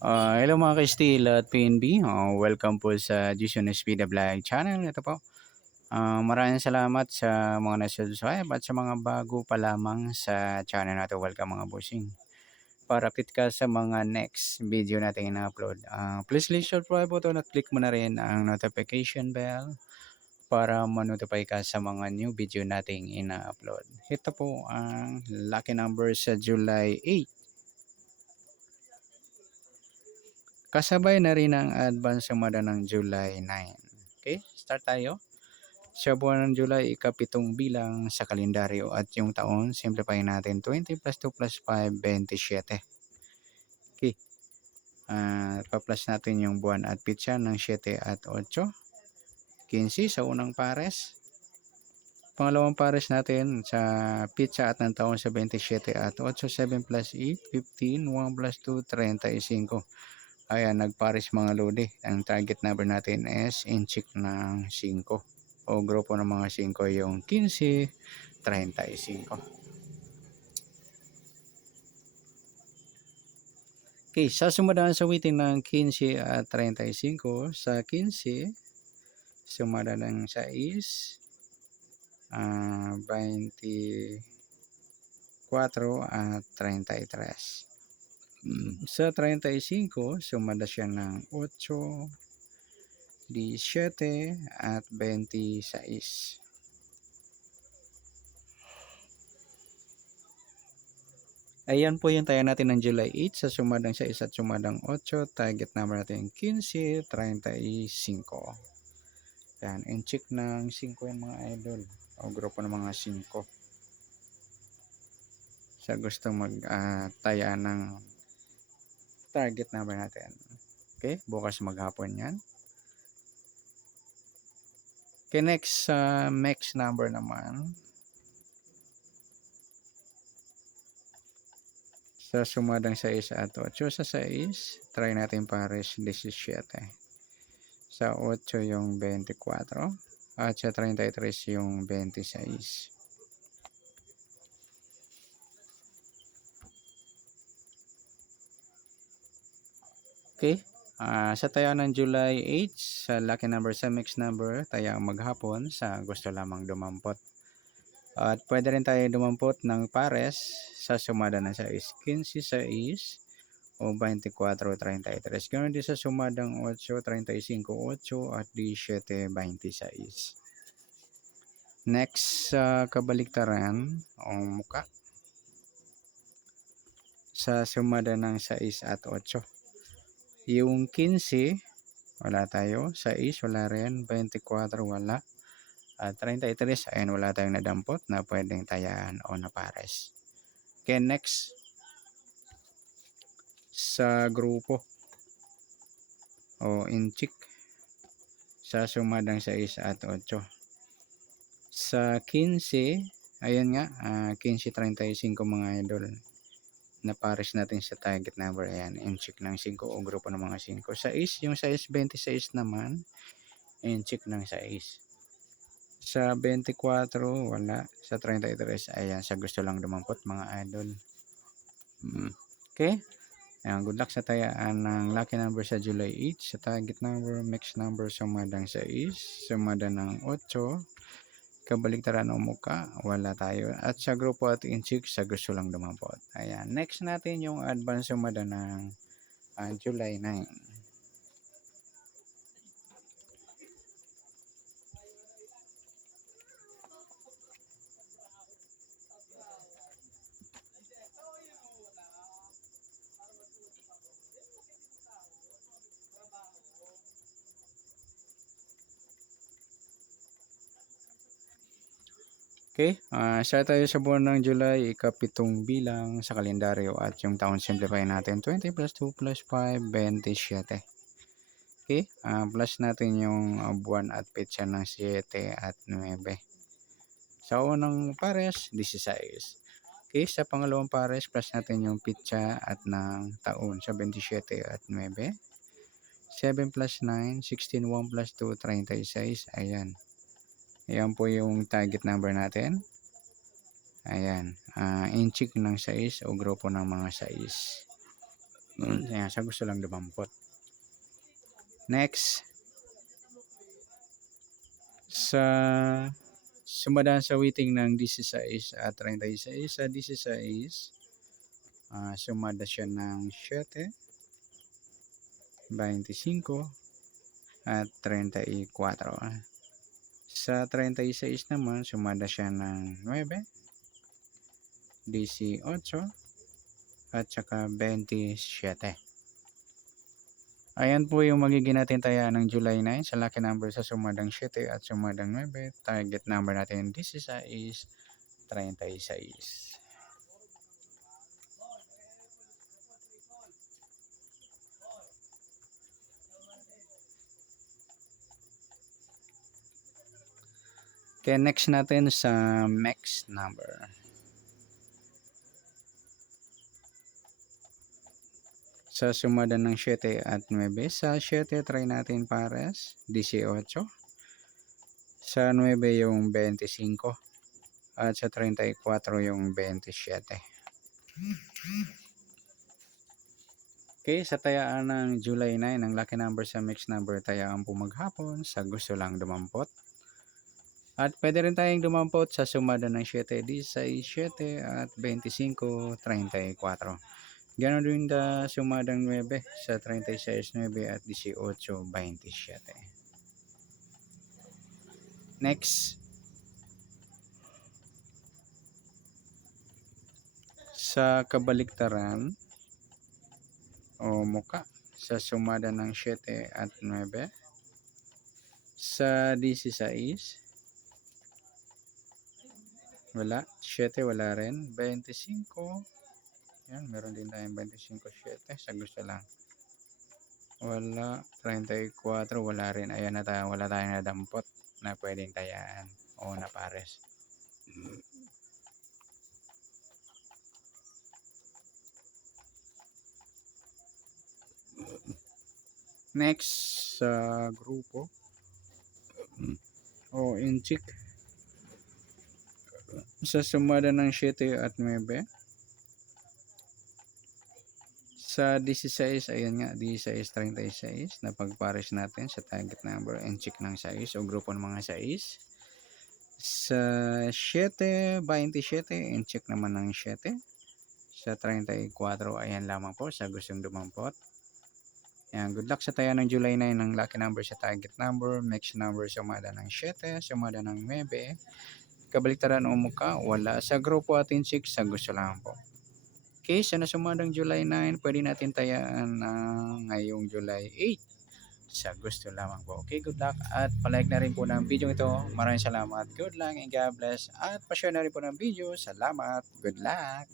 Hello mga ka-Steel at PNB. Welcome po sa Jason Speed Vlog channel. Ito po. Maraming salamat sa mga nag-subscribe at sa mga bago pa lamang sa channel natin. Welcome mga bossing. Para update ka sa mga next video natin ina-upload. Please click subscribe button at click mo na rin ang notification bell para ma-notify ka sa mga new video nating ina-upload. Ito po ang lucky number sa July 8. Kasabay na rin ang advance sumada ng July 9. Okay, start tayo. Sa buwan ng July, ikapitong bilang sa kalendaryo at yung taon, simplify natin 20 plus 2 plus 5, 27. Okay, pa-plus natin yung buwan at pitsa ng 7 at 8. 15 sa unang pares. Pangalawang pares natin sa pitsa at ng taon sa 27 at 8, 7 plus 8, 15, 1 plus 2, 35. Ayan, nagpares mga lodi. Ang target number natin is inchik ng 5 o grupo ng mga 5 yung 15, 35. Okay, sa sumadaan sa witing ng 15 at 35, sa 15, sumada ng 6, 24 at 33. Sa 35, sumada siya ng 8, 17 at 26. Ayan po yung taya natin ng July 8 sa sumadang 6 at sumadang 8. Target number natin 15, 35. Yan, in-check ng 5 yung mga idol o grupo ng mga 5. Sa gusto mag-taya ng target number natin. Okay, bukas maghapon yan. Okay, next max number naman. Sa sumadang 6 at 8, sa 6, try natin pares 17. Sa 8 yung 24 at sa 33 yung 26. Okay, sa tayo ng July 8, sa lucky number sa mixed number, tayo maghapon sa gusto lamang dumampot. At pwede rin tayo dumampot ng pares sa sumada ng 6, 15, 6 o 24, 33. Ganoon din sa sumadang 8, 35, 8 at 17, 26. Next sa kabaliktaran o muka sa sumada ng 6 at 8. Yung 15, wala tayo. 6, wala rin. 24, wala. At 33, ayan, wala tayong nadampot na pwedeng tayaan o napares. Okay, next. Sa grupo o inchik sa sumadang 6 at 8. Sa 15, ayan nga, 15, 35 mga idol. Napares natin sa target number. Ayan, inchik ng 5 o grupo ng mga 5. Sa 6, yung 6, 26 naman, inchik ng 6. Sa 24, wala. Sa 33, ayan, sa gusto lang dumampot mga idol. Okay? Ayan, good luck sa tayaan ng lucky number sa July 8. Sa target number, mixed number, sumadang 6, sumada ng 8. Kabaliktaran o muka, wala tayo. At sa grupo at inchik, sa gusto lang dumampot. Ayan, next natin yung advance sumada ng July 9. Okay, start tayo sa buwan ng July, ikapitong bilang sa kalendaryo at yung taon simplify natin 20 plus 2 plus 5, 27. Okay, plus natin yung buwan at petsa ng 7 at 9. Sa unang pares, 16. Okay, sa pangalawang pares, plus natin yung petsa at ng taon sa 27 at 9. 7 plus 9, 16, 1 plus 2, 36. Ayan. Ayan po yung target number natin. Ayan. Inchik ng 6 o grupo ng mga 6. Ayan, sa gusto lang dumampot. Next, sa sumadaan sa waiting ng 16 at 36. Sa 16, sumada siya ng 7, 25 at 34. Sa 36 naman, sumada siya ng 9, 18 at saka 27. Ayan po yung magiging natin tayaan ng July 9 sa lucky number sa sumadang 7 at sumadang 9. Target number natin 16, 36. Okay, next natin sa max number. Sa sumada ng 7 at 9. Sa 7, try natin pares, 18. Sa 9 yung 25. At sa 34 yung 27. Okay, sa tayaan ng July 9, ang lucky number sa mix number tayaan po maghapon sa gusto lang dumampot. At pwede rin tayong dumampot sa sumada ng 7, 17 at 25, 34. Ganon din sa sumadang 9 sa 36, 9 at 18, 27. Next, sa kabaliktaran o muka sa sumada ng 7 at 9. Sa 16, wala. 7 wala rin. 25, yan, meron din tayong 25, 7 sa gusto lang. Wala. 34 wala rin. Ayan na tayo, wala tayong nadampot na pwedeng tayaan o na pares. Next, sa grupo o inchik sa sumada ng 7 at 9. Sa 16, ayan nga, 16, 36 na pagpares natin sa target number and check ng 6 o grupo ng mga 6. Sa 7, 27 and check naman ng 7. Sa 34, ayan lamang po sa gustong dumampot. Ayan, good luck sa tayo ng July 9 ng lucky number sa target number, mix number sumada ng 7, sumada ng 9. Kabaliktaran o mukha, wala. Sa grupo atin 6, sa gusto lang po. Okay, sa nasumadang July 9, pwede natin tayaan ngayong July 8. Sa gusto lamang po. Okay, good luck at palike na rin po ng video ito. Maraming salamat. Good luck and God bless. At pa-share na rin po ng video. Salamat. Good luck.